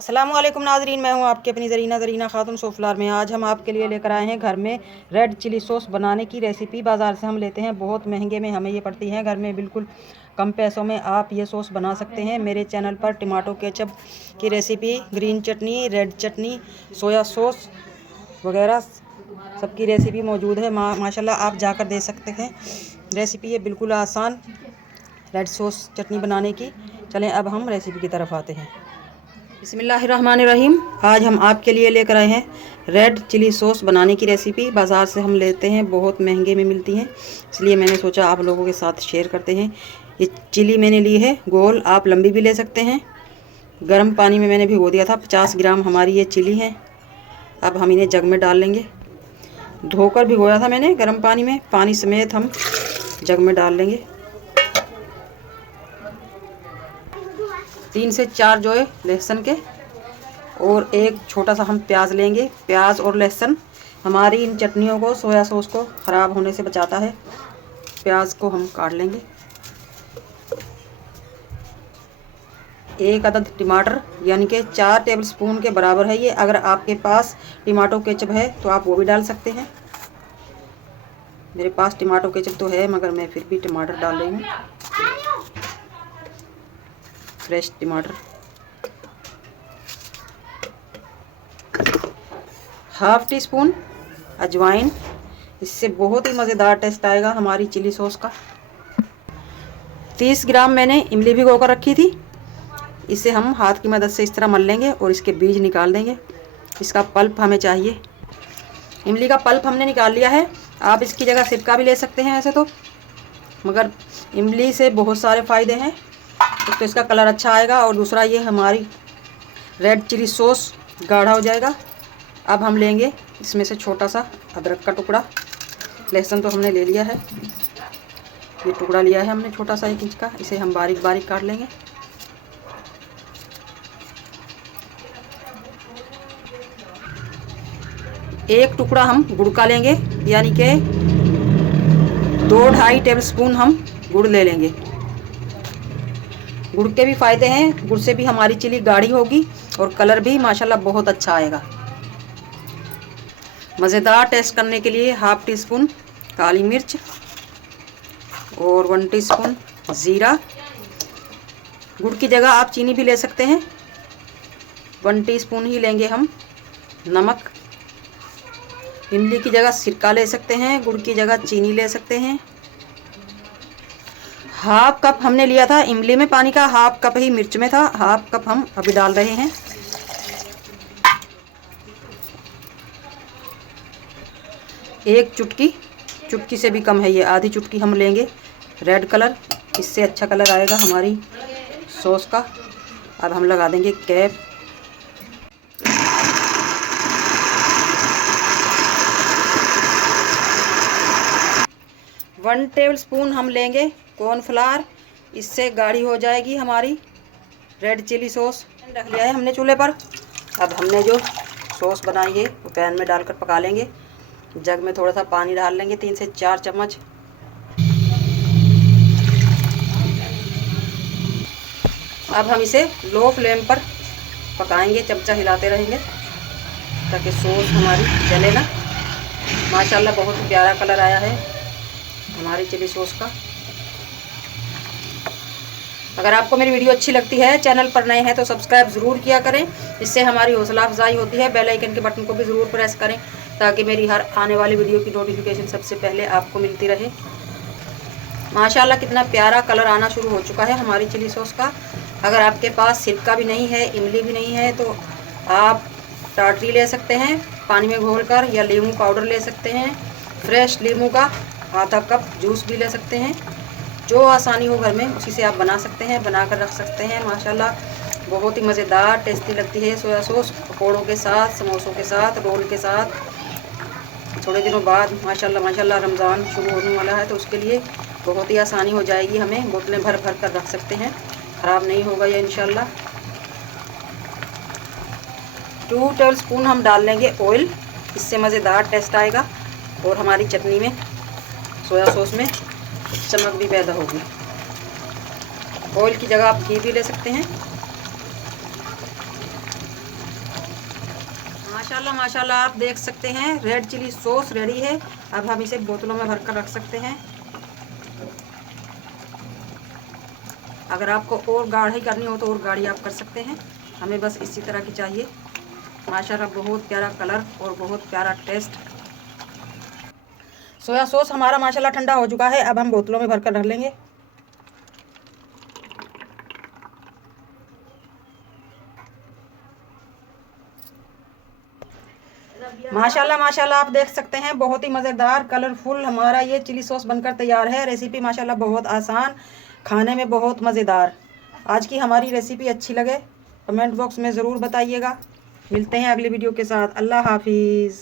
अस्सलामुअलैकुम नाजरीन, मैं हूं आपकी अपनी ज़रीना खातून सोफलार में। आज हम आपके लिए लेकर आए हैं घर में रेड चिली सॉस बनाने की रेसिपी। बाज़ार से हम लेते हैं, बहुत महंगे में हमें ये पड़ती है। घर में बिल्कुल कम पैसों में आप ये सॉस बना सकते हैं। मेरे चैनल पर टमाटो केचप की रेसिपी, ग्रीन चटनी, रेड चटनी, सोया सॉस वगैरह सबकी रेसिपी मौजूद है। माशाल्लाह आप जाकर दे सकते हैं। रेसिपी है बिल्कुल आसान रेड सॉस चटनी बनाने की। चलें अब हम रेसिपी की तरफ आते हैं। बिस्मिल्लाहिर्रहमानिर्रहीम। आज हम आपके लिए लेकर आए हैं रेड चिली सॉस बनाने की रेसिपी। बाज़ार से हम लेते हैं, बहुत महंगे में मिलती हैं, इसलिए मैंने सोचा आप लोगों के साथ शेयर करते हैं। ये चिली मैंने ली है गोल, आप लंबी भी ले सकते हैं। गर्म पानी में मैंने भिगो दिया था। 50 ग्राम हमारी ये चिली है। अब हम इन्हें जग में डाल लेंगे। धोकर भिगोया था मैंने गर्म पानी में, पानी समेत हम जग में डाल लेंगे। 3 से 4 जो है लहसुन के, और एक छोटा सा हम प्याज लेंगे। प्याज और लहसुन हमारी इन चटनियों को, सोया सॉस को ख़राब होने से बचाता है। प्याज को हम काट लेंगे। 1 अदद टमाटर, यानी कि 4 टेबलस्पून के बराबर है ये। अगर आपके पास टमाटो केचप है तो आप वो भी डाल सकते हैं। मेरे पास टमाटो केचप तो है, मगर मैं फिर भी टमाटर डाल रही हूँ, फ्रेश टमाटर। हाफ टी स्पून अजवाइन, इससे बहुत ही मज़ेदार टेस्ट आएगा हमारी चिली सॉस का। 30 ग्राम मैंने इमली भिगो कर रखी थी, इसे हम हाथ की मदद से इस तरह मल लेंगे और इसके बीज निकाल देंगे। इसका पल्प हमें चाहिए। इमली का पल्प हमने निकाल लिया है। आप इसकी जगह सिरका भी ले सकते हैं ऐसे तो, मगर इमली से बहुत सारे फ़ायदे हैं। एक तो इसका कलर अच्छा आएगा, और दूसरा ये हमारी रेड चिली सॉस गाढ़ा हो जाएगा। अब हम लेंगे इसमें से छोटा सा अदरक का टुकड़ा। लहसुन तो हमने ले लिया है, ये टुकड़ा लिया है हमने छोटा सा 1 इंच का, इसे हम बारीक बारीक काट लेंगे। एक टुकड़ा हम गुड़ का लेंगे, यानी कि 2-2.5 टेबलस्पून हम गुड़ ले लेंगे। गुड़ के भी फ़ायदे हैं, गुड़ से भी हमारी चिली गाढ़ी होगी और कलर भी माशाल्लाह बहुत अच्छा आएगा। मज़ेदार टेस्ट करने के लिए हाफ टी स्पून काली मिर्च और 1 टीस्पून ज़ीरा। गुड़ की जगह आप चीनी भी ले सकते हैं। 1 टीस्पून ही लेंगे हम नमक। इमली की जगह सिरका ले सकते हैं, गुड़ की जगह चीनी ले सकते हैं। हाफ कप हमने लिया था इमली में पानी का, हाफ कप ही मिर्च में था। हाफ कप हम अभी डाल रहे हैं। एक चुटकी से भी कम है ये, आधी चुटकी हम लेंगे रेड कलर, इससे अच्छा कलर आएगा हमारी सॉस का। अब हम लगा देंगे कैप। वन टेबलस्पून हम लेंगे कॉर्नफ्लावर, इससे गाढ़ी हो जाएगी हमारी रेड चिली सॉस। रख लिया है हमने चूल्हे पर। अब हमने जो सॉस बनाई है वो पैन में डालकर पका लेंगे। जग में थोड़ा सा पानी डाल लेंगे, 3 से 4 चम्मच। अब हम इसे लो फ्लेम पर पकाएंगे, चमचा हिलाते रहेंगे ताकि सॉस हमारी जले ना। माशाल्लाह बहुत प्यारा कलर आया है हमारी चिली सॉस का। अगर आपको मेरी वीडियो अच्छी लगती है, चैनल पर नए हैं तो सब्सक्राइब ज़रूर किया करें, इससे हमारी हौसला अफजाई होती है। बेल आइकन के बटन को भी ज़रूर प्रेस करें ताकि मेरी हर आने वाली वीडियो की नोटिफिकेशन सबसे पहले आपको मिलती रहे। माशाल्लाह कितना प्यारा कलर आना शुरू हो चुका है हमारी चिली सॉस का। अगर आपके पास सिरका भी नहीं है, इमली भी नहीं है, तो आप टाटरी ले सकते हैं पानी में घोलकर, या नींबू पाउडर ले सकते हैं। फ्रेश नींबू का आधा कप जूस भी ले सकते हैं। जो आसानी हो घर में उसी से आप बना सकते हैं, बना कर रख सकते हैं। माशाल्लाह बहुत ही मज़ेदार टेस्टी लगती है सोया सॉस, पकौड़ों के साथ, समोसों के साथ, रोल के साथ। थोड़े दिनों बाद माशाल्लाह रमज़ान शुरू होने वाला है, तो उसके लिए बहुत ही आसानी हो जाएगी। हमें बोतलें भर भर कर रख सकते हैं, ख़राब नहीं होगा ये इंशाल्लाह। 2 टेबलस्पून हम डाल लेंगे ऑयल, इससे मज़ेदार टेस्ट आएगा और हमारी चटनी में, सोया सॉस में चमक भी पैदा होगी। ऑयल की जगह आप घी भी ले सकते हैं। माशाल्लाह माशाल्लाह आप देख सकते हैं रेड चिली सॉस रेडी है। अब हम इसे बोतलों में भरकर रख सकते हैं। अगर आपको और गाढ़ी करनी हो तो और गाढ़ी आप कर सकते हैं, हमें बस इसी तरह की चाहिए। माशाल्लाह बहुत प्यारा कलर और बहुत प्यारा टेस्ट। सोया सॉस हमारा माशाल्लाह ठंडा हो चुका है। अब हम बोतलों में भरकर रख लेंगे। माशाल्लाह माशाल्लाह आप देख सकते हैं बहुत ही मज़ेदार कलरफुल हमारा ये चिली सॉस बनकर तैयार है। रेसिपी माशाल्लाह बहुत आसान, खाने में बहुत मज़ेदार। आज की हमारी रेसिपी अच्छी लगे कमेंट बॉक्स में ज़रूर बताइएगा। मिलते हैं अगली वीडियो के साथ। अल्लाह हाफिज़।